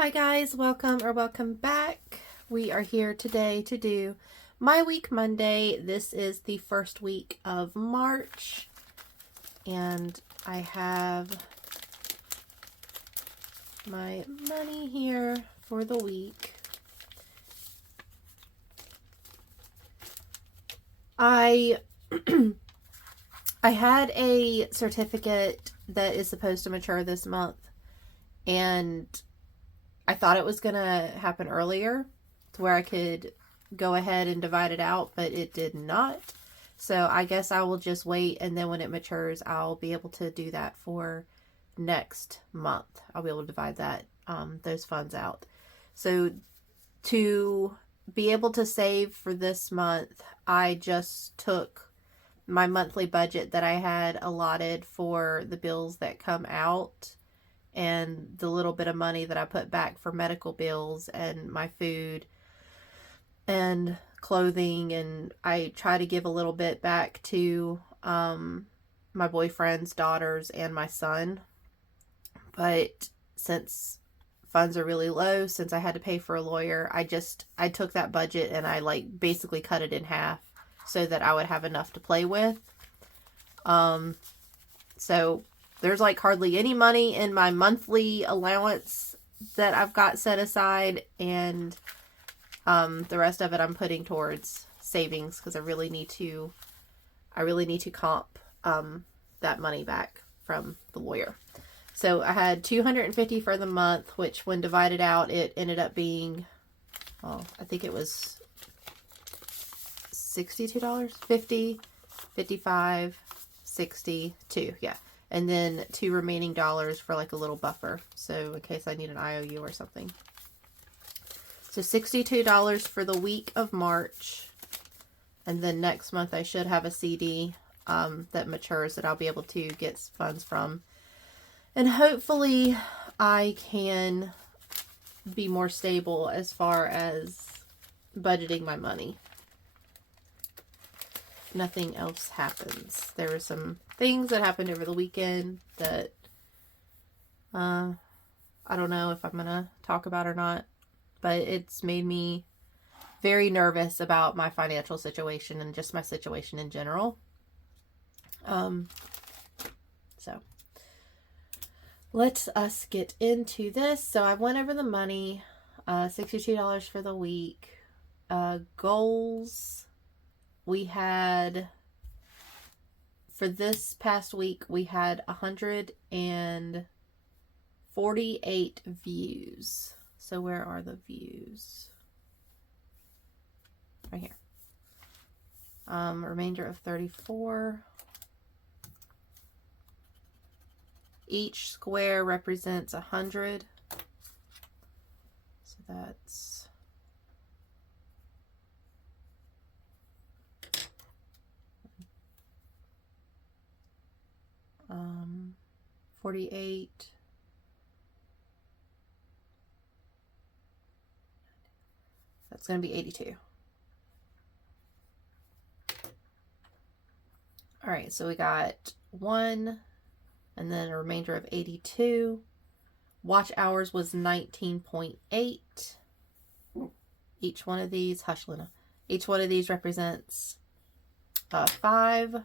Hi guys, welcome back. We are here today to do my week Monday. This is the first week of March and I have my money here for the week. I had a certificate that is supposed to mature this month and I thought it was going to happen earlier to where I could go ahead and divide it out, but it did not. So I guess I will just wait, and then when it matures, I'll be able to do that for next month. I'll be able to divide that those funds out. So to be able to save for this month, I just took my monthly budget that I had allotted for the bills that come out and the little bit of money that I put back for medical bills and my food and clothing, and I try to give a little bit back to my boyfriend's daughters and my son. But since funds are really low, since I had to pay for a lawyer, I took that budget and I basically cut it in half so that I would have enough to play with. So there's hardly any money in my monthly allowance that I've got set aside, and the rest of it I'm putting towards savings because I really need to comp that money back from the lawyer. So I had $250 for the month, which when divided out, it ended up being, I think it was $62, 50, 55, 62, yeah. And then $2 remaining for a little buffer. So in case I need an IOU or something. So $62 for the week of March. And then next month I should have a CD that matures that I'll be able to get funds from. And hopefully I can be more stable as far as budgeting my money. Nothing else happens. There were some things that happened over the weekend that I don't know if I'm gonna talk about or not, but it's made me very nervous about my financial situation and just my situation in general. So let us get into this. So I went over the money, $62 for the week. Goals. We had, for this past week, we had 148 views. So where are the views? Right here. Remainder of 34. Each square represents 100. So that's 48. That's going to be 82. All right, so we got 1 and then a remainder of 82. Watch hours was 19.8. Each one of these, hush Luna, each one of these represents 5.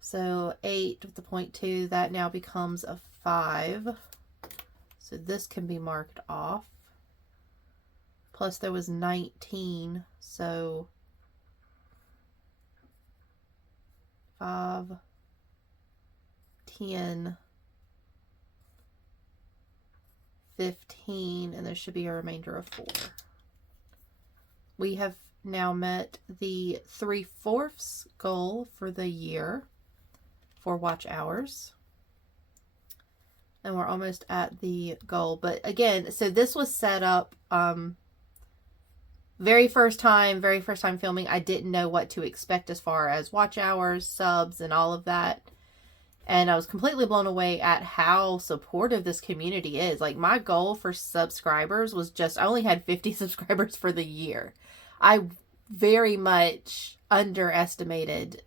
So 8 with the 0.2, that now becomes a 5. So this can be marked off. Plus there was 19, so 5, 10, 15, and there should be a remainder of 4. We have now met the 3/4 goal for the year for watch hours. And we're almost at the goal. But again, so this was set up very first time filming. I didn't know what to expect as far as watch hours, subs, and all of that. And I was completely blown away at how supportive this community is. My goal for subscribers was I only had 50 subscribers for the year. I very much underestimated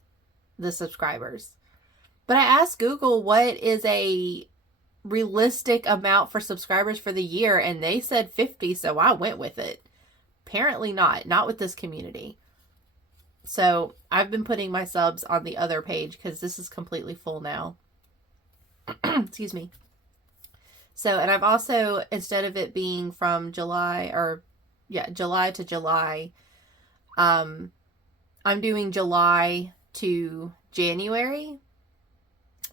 the subscribers. But I asked Google, what is a realistic amount for subscribers for the year, and they said 50, so I went with it. Apparently not with this community. So I've been putting my subs on the other page because this is completely full now. Excuse me. So, and I've also, instead of it being from July to July, I'm doing July to January,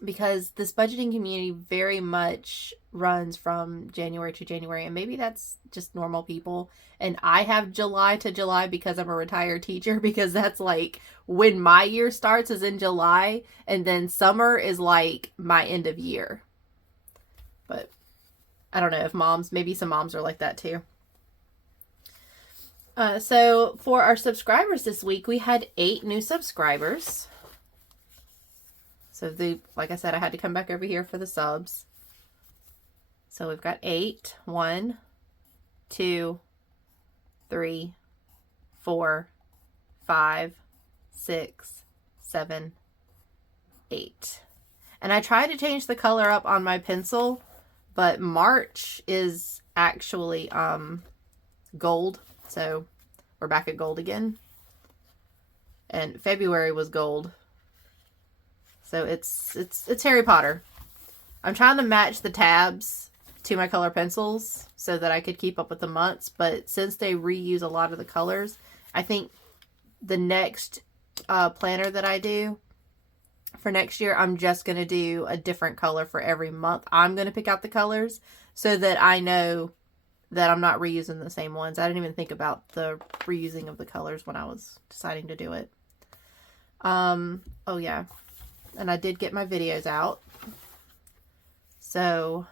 because this budgeting community very much runs from January to January, and maybe that's just normal people. And I have July to July because I'm a retired teacher, because that's like when my year starts is in July, and then summer is like my end of year. But I don't know if maybe some moms are like that too. So for our subscribers this week, we had 8 new subscribers. So like I said, I had to come back over here for the subs. So we've got 8. 1, 2, 3, 4, 5, 6, 7, 8. And I tried to change the color up on my pencil, but March is actually gold. So we're back at gold again. And February was gold. So it's Harry Potter. I'm trying to match the tabs to my color pencils so that I could keep up with the months. But since they reuse a lot of the colors, I think the next planner that I do for next year, I'm just going to do a different color for every month. I'm going to pick out the colors so that I know that I'm not reusing the same ones. I didn't even think about the reusing of the colors when I was deciding to do it. Oh yeah. And I did get my videos out. So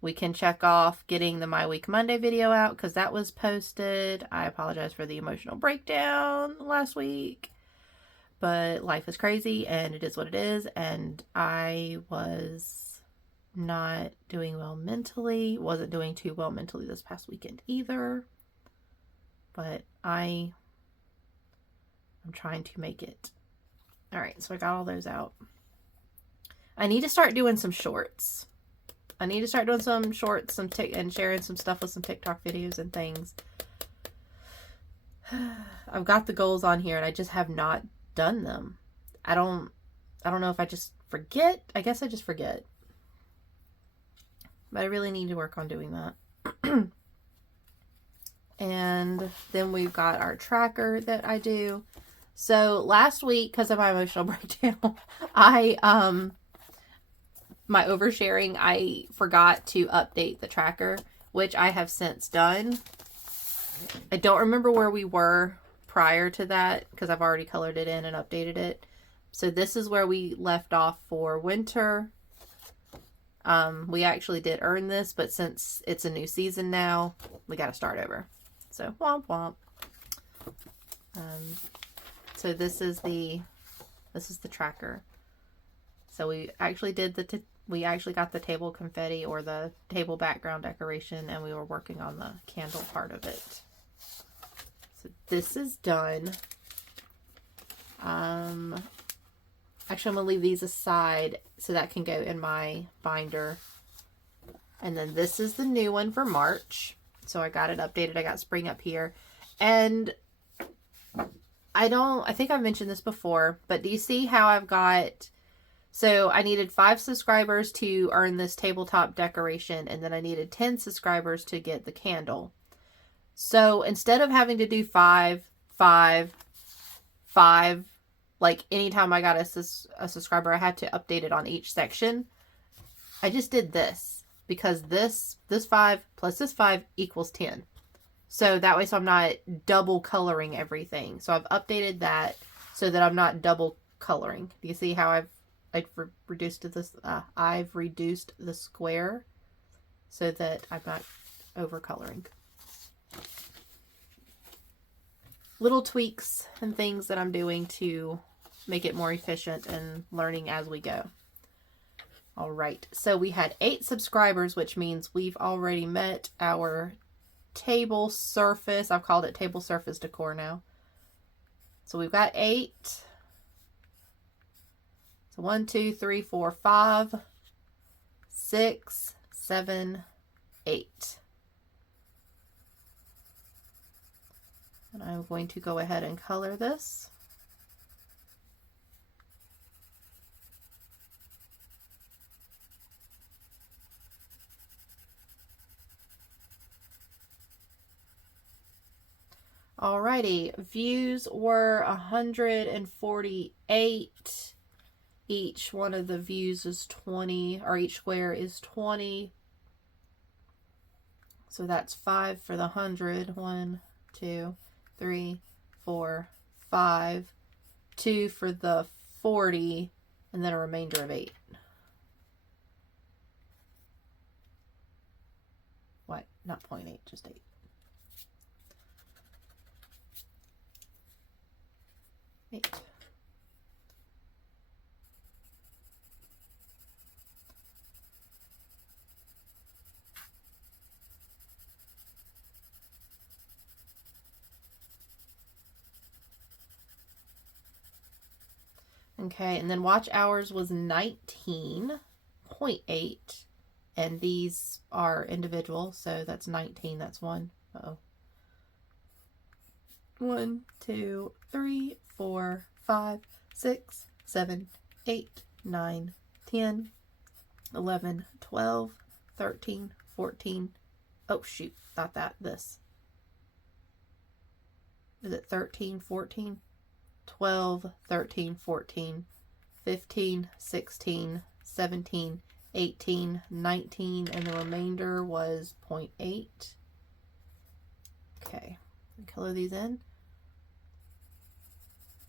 we can check off getting the My Week Monday video out, because that was posted. I apologize for the emotional breakdown last week. But life is crazy and it is what it is. And I was not doing well mentally. Wasn't doing too well mentally this past weekend either. But I'm trying to make it. Alright, so I got all those out. I need to start doing some shorts. And sharing some stuff with some TikTok videos and things. I've got the goals on here and I just have not done them. I don't know if I just forget. I guess I just forget. But I really need to work on doing that. And then we've got our tracker that I do. So last week, because of my emotional breakdown, my oversharing, I forgot to update the tracker, which I have since done. I don't remember where we were prior to that, because I've already colored it in and updated it. So this is where we left off for winter. We actually did earn this, but since it's a new season now, we got to start over. So womp womp. So this is the tracker. So we actually got the table confetti, or the table background decoration, and we were working on the candle part of it. So this is done. Actually, I'm going to leave these aside so that can go in my binder. And then this is the new one for March. So I got it updated. I got spring up here. And I think I've mentioned this before, but do you see how I've got, so I needed 5 subscribers to earn this tabletop decoration, and then I needed 10 subscribers to get the candle. So instead of having to do 5, 5, 5, like anytime I got a subscriber, I had to update it on each section. I just did this because this 5 plus this 5 equals 10. So that way, so I'm not double coloring everything. So I've updated that so that I'm not double coloring. Do you see how I've reduced this? I've reduced the square so that I'm not over coloring. Little tweaks and things that I'm doing to make it more efficient and learning as we go. All right. So we had 8 subscribers, which means we've already met our table surface. I've called it table surface decor now. So we've got 8. So 1, 2, 3, 4, 5, 6, 7, 8. And I'm going to go ahead and color this. Alrighty, views were 148. Each one of the views is 20, or each square is 20. So that's 5 for the 100. 1, 2, 3, 4, 5. 2 for the 40, and then a remainder of 8. What? Not 0.8, just 8. 8. Okay, and then watch hours was 19.8, and these are individual, so that's 19, that's 1. Uh-oh. 1, 2, 3, 4, 5, 6, 7, 8, 9, 10, 11, 12, 13, 14. Oh, shoot, not that, this. Is it 13, 14? 12, 13, 14, 15, 16, 17, 18, 19, and the remainder was 0.8. Okay, color these in.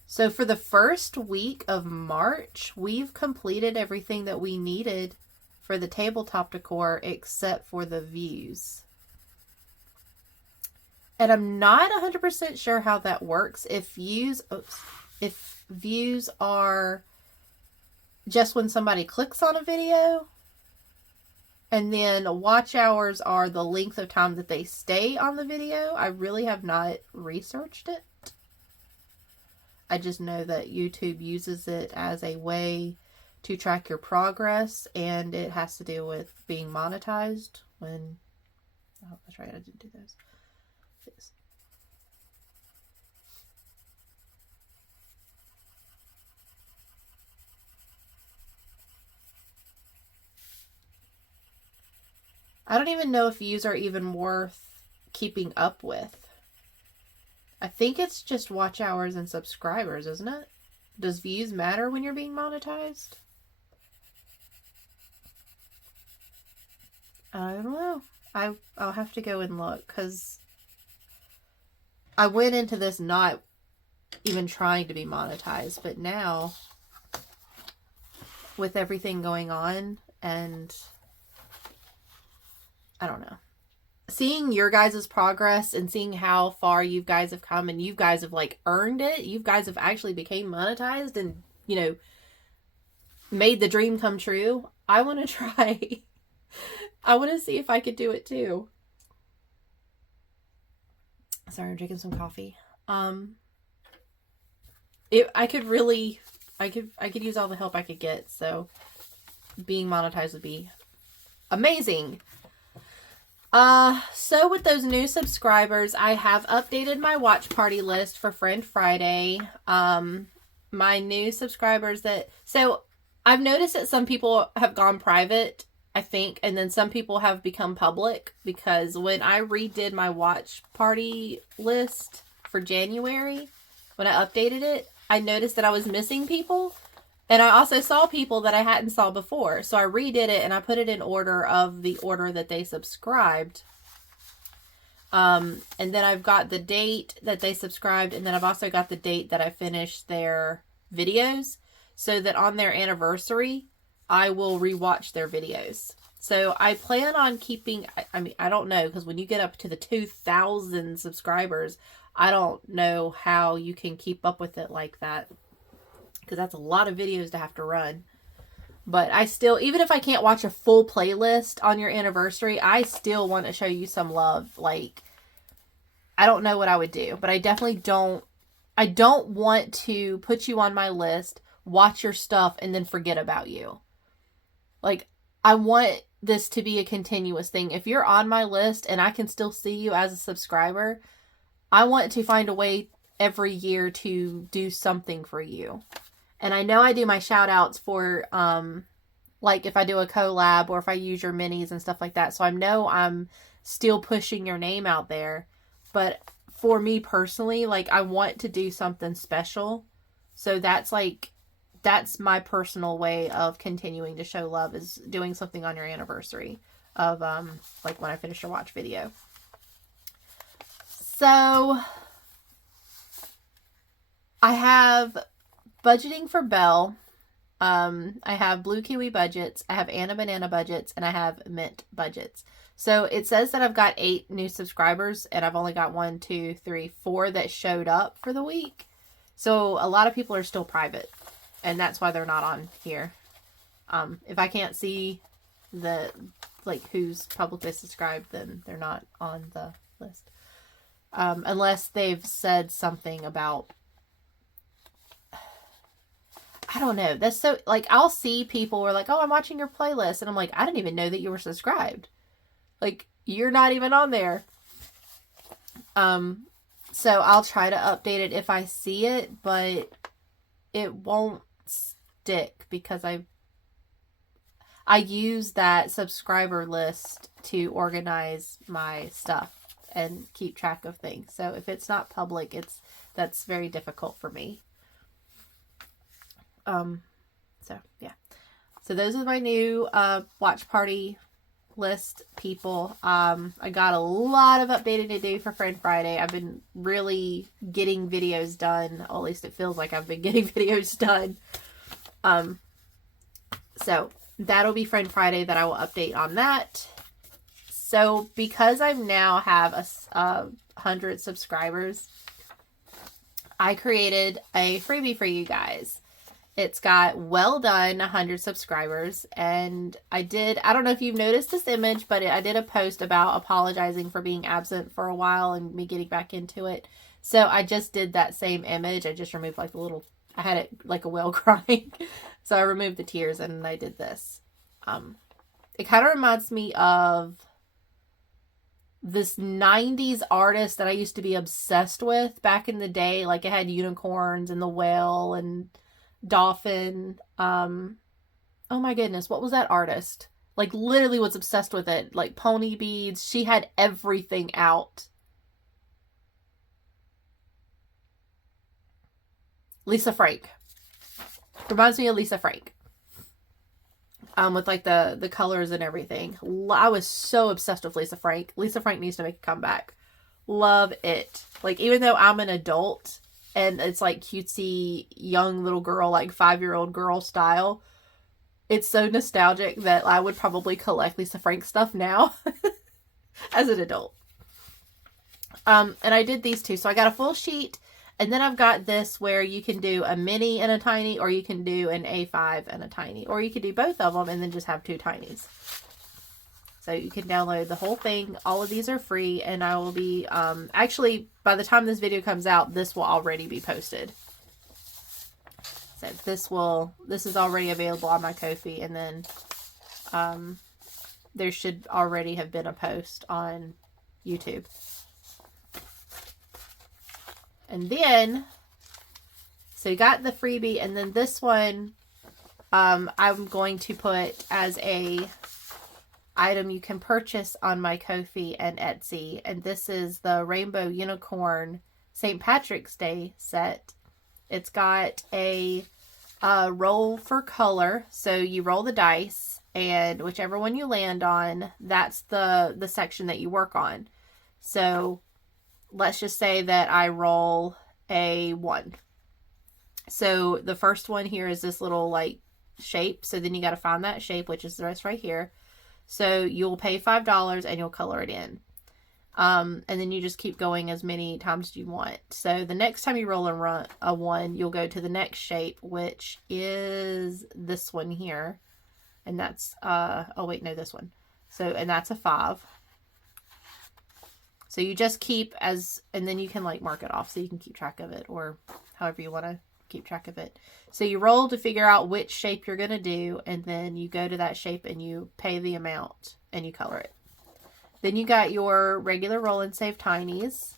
So for the first week of March, we've completed everything that we needed for the tabletop decor except for the views. And I'm not 100% sure how that works. If views are just when somebody clicks on a video, and then watch hours are the length of time that they stay on the video. I really have not researched it. I just know that YouTube uses it as a way to track your progress, and it has to do with being monetized when... Oh, that's right, I didn't do those. This. I don't even know if views are even worth keeping up with. I think it's just watch hours and subscribers, isn't it? Does views matter when you're being monetized? I don't know. I'll have to go and look, because I went into this not even trying to be monetized, but now with everything going on, and I don't know, seeing your guys' progress and seeing how far you guys have come, and you guys have like earned it, you guys have actually became monetized and, you know, made the dream come true. I want to try. I want to see if I could do it too. Sorry, I'm drinking some coffee. I could use all the help I could get, so being monetized would be amazing. So with those new subscribers, I have updated my watch party list for Friend Friday. My new subscribers so I've noticed that some people have gone private, I think, and then some people have become public, because when I redid my watch party list for January, when I updated it, I noticed that I was missing people. And I also saw people that I hadn't saw before. So I redid it and I put it in order of the order that they subscribed. And then I've got the date that they subscribed. And then I've also got the date that I finished their videos. So that on their anniversary, I will rewatch their videos. So I plan on keeping, I mean, I don't know, because when you get up to the 2,000 subscribers, I don't know how you can keep up with it like that, because that's a lot of videos to have to run. But I still, even if I can't watch a full playlist on your anniversary, I still want to show you some love. Like, I don't know what I would do, but I definitely I don't want to put you on my list, watch your stuff, and then forget about you. Like, I want this to be a continuous thing. If you're on my list and I can still see you as a subscriber, I want to find a way every year to do something for you. And I know I do my shout outs for, like if I do a collab or if I use your minis and stuff like that. So I know I'm still pushing your name out there. But for me personally, like I want to do something special. So that's my personal way of continuing to show love, is doing something on your anniversary of like when I finish your watch video. So I have budgeting for Belle. I have Blue Kiwi budgets, I have Anna Banana budgets, and I have Mint budgets. So it says that I've got 8 new subscribers, and I've only got 1, 2, 3, 4 that showed up for the week. So a lot of people are still private, and that's why they're not on here. If I can't see the who's publicly subscribed, then they're not on the list. Unless they've said something about, I don't know. That's so, like, I'll see people who are like, oh, I'm watching your playlist. And I'm like, I didn't even know that you were subscribed. Like, you're not even on there. So I'll try to update it if I see it, but it won't stick because I use that subscriber list to organize my stuff and keep track of things. So if it's not public, that's very difficult for me. So yeah. So those are my new watch party list people. I got a lot of updating to do for Friend Friday. I've been really getting videos done. Or at least it feels like I've been getting videos done. So that'll be Friend Friday that I will update on that. So because I now have 100 subscribers, I created a freebie for you guys. It's got well done 100 subscribers, and I don't know if you've noticed this image, but I did a post about apologizing for being absent for a while and me getting back into it. So I just did that same image. I just removed like I had it like a whale crying. So I removed the tears and I did this. It kind of reminds me of this 90s artist that I used to be obsessed with back in the day. Like it had unicorns and the whale and dolphin. Oh my goodness, what was that artist? Like literally was obsessed with it. Like pony beads. She had everything out. Lisa Frank. Reminds me of Lisa Frank. With like the colors and everything. I was so obsessed with Lisa Frank. Lisa Frank needs to make a comeback. Love it. Like even though I'm an adult and it's like cutesy young little girl, like 5-year-old girl style, it's so nostalgic that I would probably collect Lisa Frank stuff now as an adult. And I did these two. So I got a full sheet, and then I've got this where you can do a mini and a tiny, or you can do an A5 and a tiny, or you could do both of them and then just have 2 tinies. So you can download the whole thing. All of these are free, and I will be, actually, by the time this video comes out, this will already be posted. So this is already available on my Ko-fi, and then there should already have been a post on YouTube. And then, so you got the freebie, and then this one, I'm going to put as a item you can purchase on my Ko-fi and Etsy. And this is the Rainbow Unicorn St. Patrick's Day set. It's got a roll for color. So you roll the dice, and whichever one you land on, that's the section that you work on. So let's just say that I roll a 1. So the first one here is this little like shape. So then you got to find that shape, which is the rest right here. So you'll pay $5 and you'll color it in. And then you just keep going as many times as you want. So the next time you roll a 1, you'll go to the next shape, which is this one here. And that's, oh wait, no, this one. So, and that's a 5. So you just keep and then you can like mark it off so you can keep track of it, or however you want to keep track of it. So you roll to figure out which shape you're going to do, and then you go to that shape and you pay the amount and you color it. Then you got your regular roll and save tinies.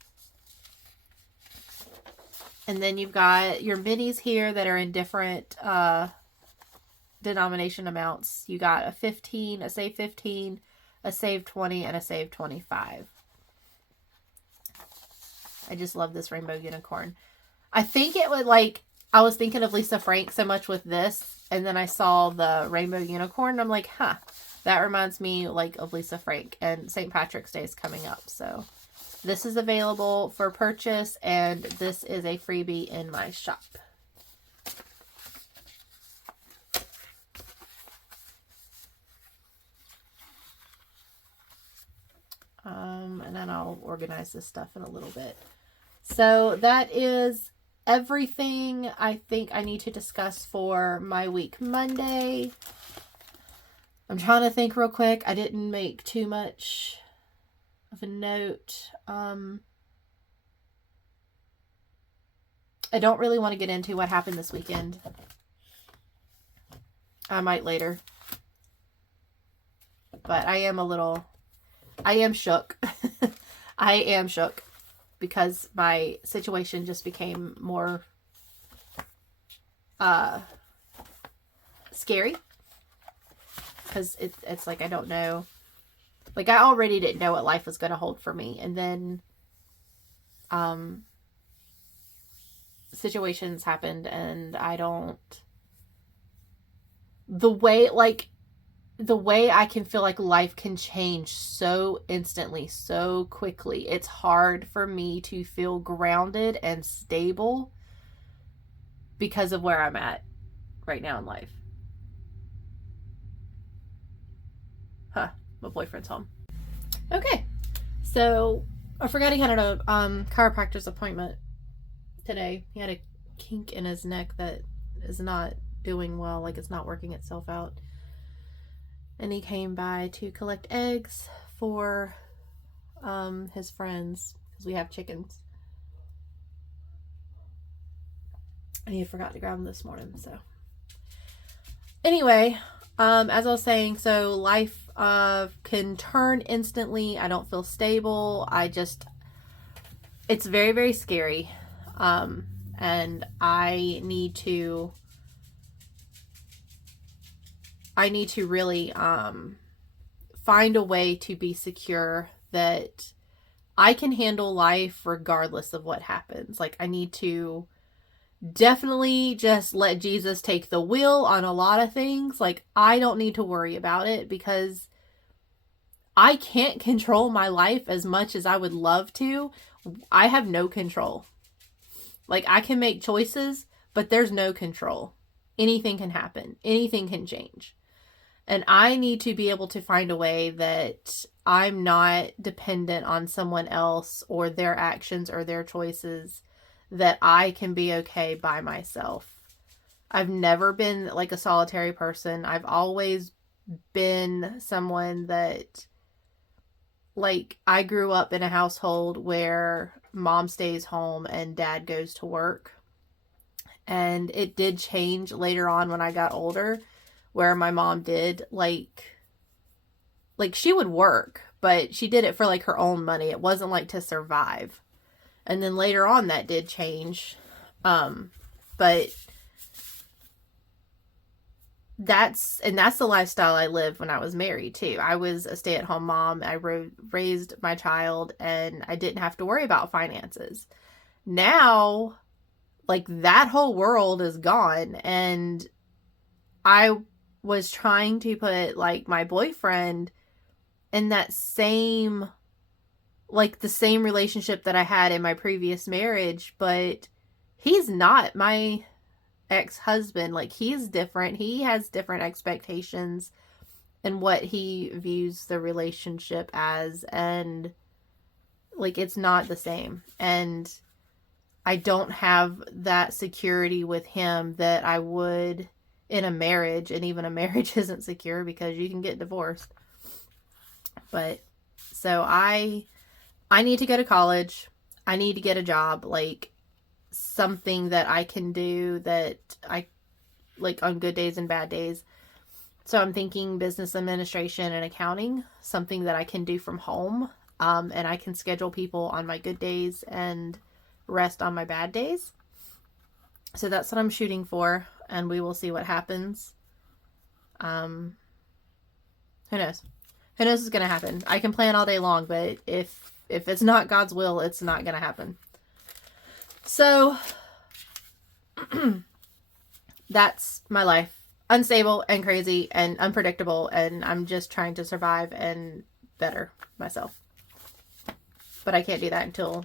And then you've got your minis here that are in different denomination amounts. You got a 15, a save 15, a save 20, and a save 25. I just love this rainbow unicorn. I think it would I was thinking of Lisa Frank so much with this, and then I saw the rainbow unicorn, and I'm like, huh, that reminds me of Lisa Frank, and St. Patrick's Day is coming up, so this is available for purchase, and this is a freebie in my shop. And then I'll organize this stuff in a little bit. So that is everything I think I need to discuss for my week Monday. I'm trying to think real quick. I didn't make too much of a note. I don't really want to get into what happened this weekend. I might later. But I am shook. I am shook because my situation just became more scary. Because it's like I don't know. Like I already didn't know what life was going to hold for me. And then situations happened and the way I can feel like life can change so instantly, so quickly. It's hard for me to feel grounded and stable because of where I'm at right now in life. Huh, my boyfriend's home. Okay, so I forgot he had a chiropractor's appointment today. He had a kink in his neck that is not doing well, like it's not working itself out. And he came by to collect eggs for his friends because we have chickens. And he forgot to grab them this morning. So anyway, as I was saying, so life can turn instantly. I don't feel stable. It's very, very scary. And I need to really find a way to be secure that I can handle life regardless of what happens. Like I need to definitely just let Jesus take the wheel on a lot of things. Like I don't need to worry about it because I can't control my life as much as I would love to. I have no control. Like I can make choices, but there's no control. Anything can happen. Anything can change. And I need to be able to find a way that I'm not dependent on someone else or their actions or their choices, that I can be okay by myself. I've never been like a solitary person. I've always been someone that, like, I grew up in a household where mom stays home and dad goes to work. And it did change later on when I got older, where my mom did like she would work, but she did it for like her own money. It wasn't like to survive. And then later on that did change. But that's the lifestyle I lived when I was married too. I was a stay-at-home mom. I raised my child and I didn't have to worry about finances. Now, like, that whole world is gone, and I was trying to put like my boyfriend in that same, like the same relationship that I had in my previous marriage, but he's not my ex-husband. Like, he's different. He has different expectations and what he views the relationship as, and like it's not the same. And I don't have that security with him that I would in a marriage, and even a marriage isn't secure because you can get divorced. But so I need to go to college. I need to get a job, like, something that I can do that I like on good days and bad days. So I'm thinking business administration and accounting, something that I can do from home. And I can schedule people on my good days and rest on my bad days. So that's what I'm shooting for, and we will see what happens. Who knows? Who knows what's going to happen? I can plan all day long, but if it's not God's will, it's not going to happen. So that's my life. Unstable and crazy and unpredictable, and I'm just trying to survive and better myself. But I can't do that until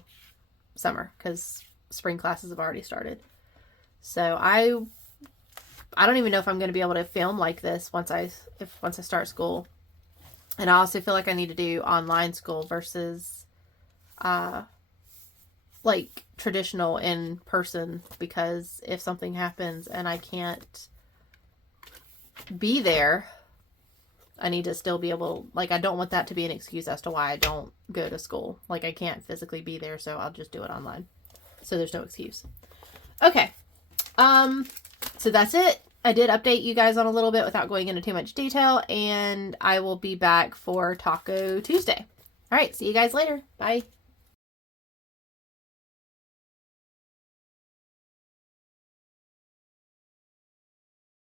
summer because spring classes have already started. So I don't even know if I'm going to be able to film like this once I start school. And I also feel like I need to do online school versus like traditional in person, because if something happens and I can't be there, I need to still be able, like, I don't want that to be an excuse as to why I don't go to school. Like, I can't physically be there, so I'll just do it online. So there's no excuse. Okay. So that's it. I did update you guys on a little bit without going into too much detail, and I will be back for Taco Tuesday. All right. See you guys later. Bye.